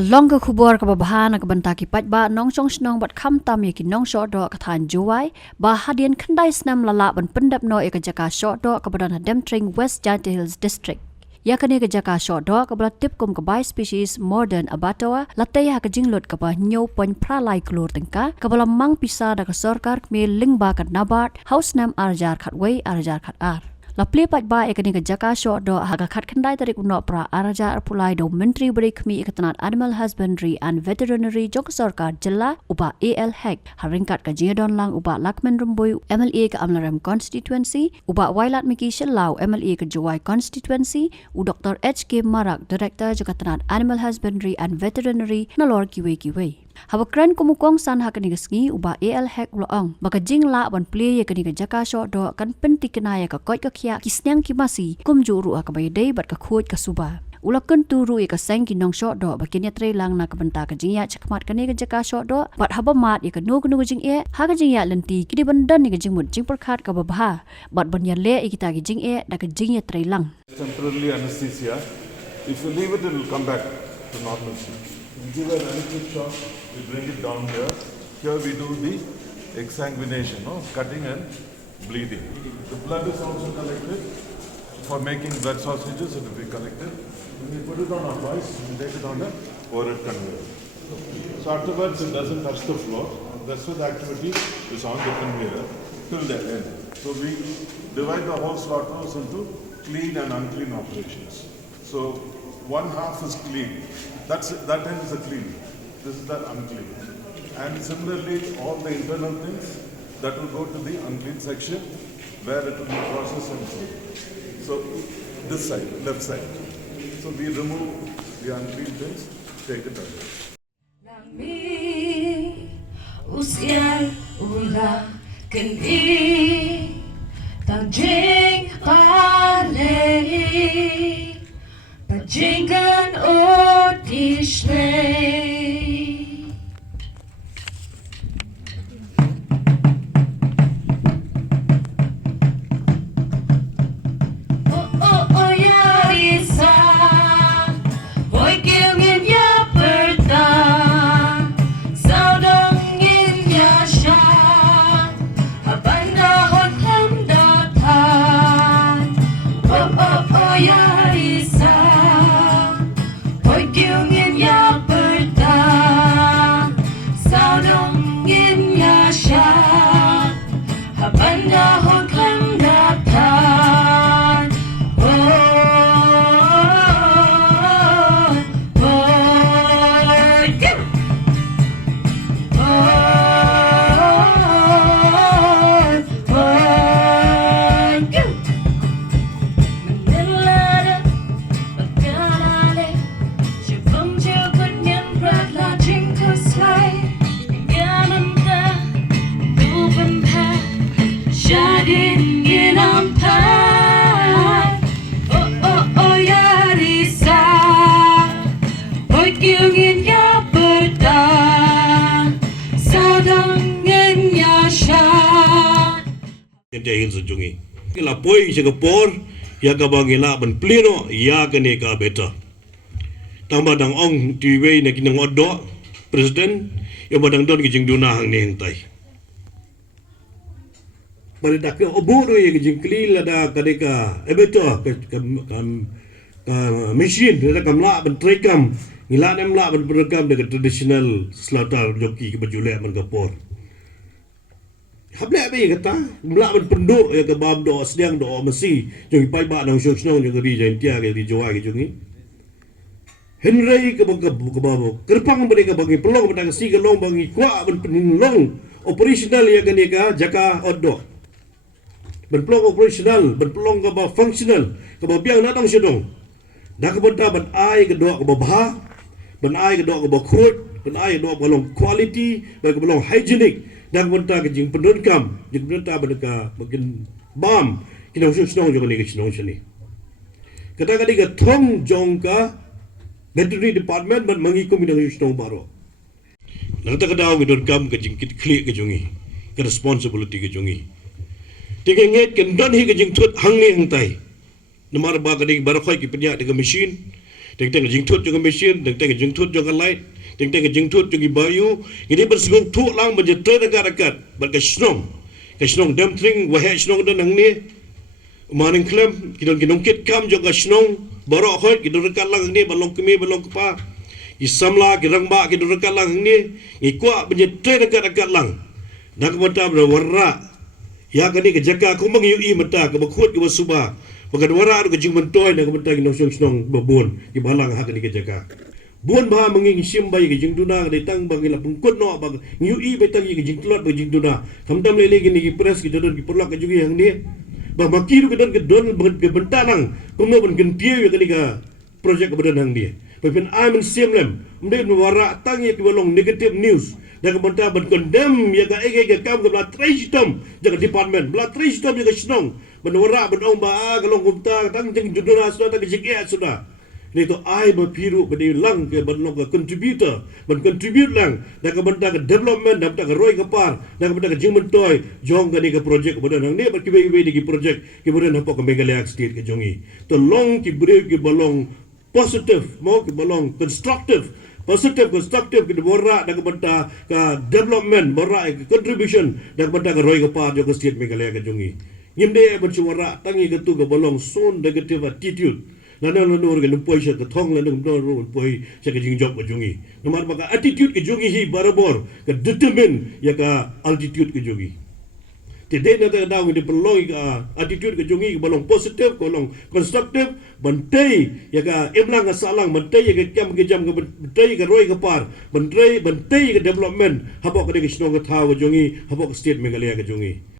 long ke khubor ke babahan ke banta ki pat ba nong chong snong bat kham tam ye ki nong Shoh do ka than juai ba Hadien khandai snem lala ban pendap no e ka Jaka Shoh do ka badan Hadem Tring West Giant Hills District. Ya kene ke Jaka Shoh do ka bala tip kum ka bai species modern abatawa lataya ka jinglot ka ba nyo pon pralai klor tengka ka bala mang pisa da ka sarkar me lingba ka nabat house nam arjar khatwei arjar khat ar. La play pat ba ekani ka Jaka Shoh do haga khat khandai tarik uno pra arjar pulai do menteri break mi iktanat animal husbandry and veterinary jok sarkar jilla uba AL hack haringkat ka jidon lang uba lakmen rumboy MLA ka amlaram constituency uba wailat miki Shillong MLA ka Juwai constituency u Dr. HK Marak director jokatnat animal husbandry and veterinary nalor kiwe Habakran kumukong san hakani gasngi uba AL hack loong baka jingla ban play ya kani ka Jaka Shoh do kan penti kenaya ka koi ka khia kisnyang kimasi kumjuru akabay day bat ka khut ka suba ulakan turu ya ka sang ki nong Shoh do bakin ya tre lang na ka banta ka jingya chakmat kani ka Jaka Shoh do bat habamat ya ka nu jing e ha ka jingya lenti kidi bandan ni ka jingmut jing perkhat ka babha bat ban ya le ikita ki jing e da ka jingya tre lang temporarily anesthesia. If you leave it will come back to normalcy. We give an anesthetic shock, we bring it down here. Here we do the exsanguination, cutting and bleeding. The blood is also collected. For making blood sausages, it will be collected. When we put it on our voice, we take it on a overhead conveyor. So afterwards, it doesn't touch the floor. That's why the activity is on the conveyor till the end. So we divide the whole slaughterhouse into clean and unclean operations. So one half is clean. That end is the clean. This is the unclean. And similarly, all the internal things that will go to the unclean section where it will be processed and sold. So this side, left side. So we remove the unclean things, take it away. Usian ula keni tajing pale tajingan odishle Jahil sejungi. Lapoi Singapore ya ka bangila ban pleno ya kene ka beta. Tambah dang ong tiwe na kinang odo presiden ya badang don kijing duna hang ne hentai. Bari dak oboro ya kijing klil ada kadeka beta ka machine da kamla ban trekam ngila nem la ban program de traditional slaughter joki ke bajule man kapor. Habla be kata mula ban penduk ya ke bab do sedang do mesi jong pai ba nang Shoh jong ri jan tia ke di Jawa ke jongi Henry ke bang ke bab kerpang bani ke bagi pelong bang si ke long bagi kwa ban penlong operational ya ke ni ka Jaka oddo ban pelong operational ban pelong ke ba functional ke ba biang na dong sedong dak benta ban ai ke do ke ba ban ai ke do ke ba khut ban ai do balong quality ban ke balong hygienic dan benta ke jing pendonkam jing benta beneka bagian bam kinang Shoh jong ni ke Shillong sini kata kali ke thong jong ka veterinary department ban mangi ko minang Shoh baro nang ta kadaw ke donkam ke jing kit klik ke jongi ke responsibility ke jongi tiga nget ke don hi ke jing thut hang ni hang tai namar ba ka dik barakhoi ki penya de machine teng jing thut jong machine teng jing thut jong light teng jing thut jong bayu ini bersung thu lang menjetre dekat kasnong dam tring wahe snong dan nang ni maning klem kidong kit kam jong kasnong borok hot kidong dekat lang ni balong kemi balong kepa isamla kidong ba kidong dekat lang ni ikwa menjetre dekat lang nak mata berwarna ya kani ke Jaka ko mang yu mata ke bakhut ke basuba bagan wara ke jing mentoy nak mata ke nong babon ki balang ha kani ke Jaka buan ba manging simbai ke jing duna ke tang bagi la pungkut no bag yu be tang ke jing klot be jing duna tamtam le gini ki press ki don ki perlak ke jugi yang ni ba makiru ke don ke bentanang kumo ben gentie kani ka projek ke badan hang dia Pepin amin simlem mde wara tang ki balong negative news dan kemudian berkondem ya ke kam ke belah tristom jaga department belah tristom jaga senong benora benong ba galong kumta tang jeng judura sudah tak jege sudah ni to ai berpiru bedi lang ke benong ke contributor contribute lang dan kemudian ke development dan ke roi kepar dan kemudian ke jeng mentoy jong ke ni ke projek kemudian nang ni berkibai di projek kemudian apa ke Meghalaya state ke jongi to long ki beri ke balong positive mau ke balong constructive kita borak dan kepada ke development borak ke contribution dan kepada ke roi ke par ke state Meghalaya ke jongi ngimde bersuara tangi ke tu ke bolong son negative attitude nana nur ke numpoi sya ke thong la nur numpoi sya ke jingjok ke jongi nomor maka attitude ke jongi hi barabor ke determine ya ke altitude ke jongi tidak nak tahu di pelong attitude ke jongi ke balong positif ke balong konstruktif bantai ya ke imlang ke salang bantai ya ke jam ke bantai ke roi ke par bantai ke development habok ke snong ke tahu ke jongi habok ke state Meghalaya ke jongi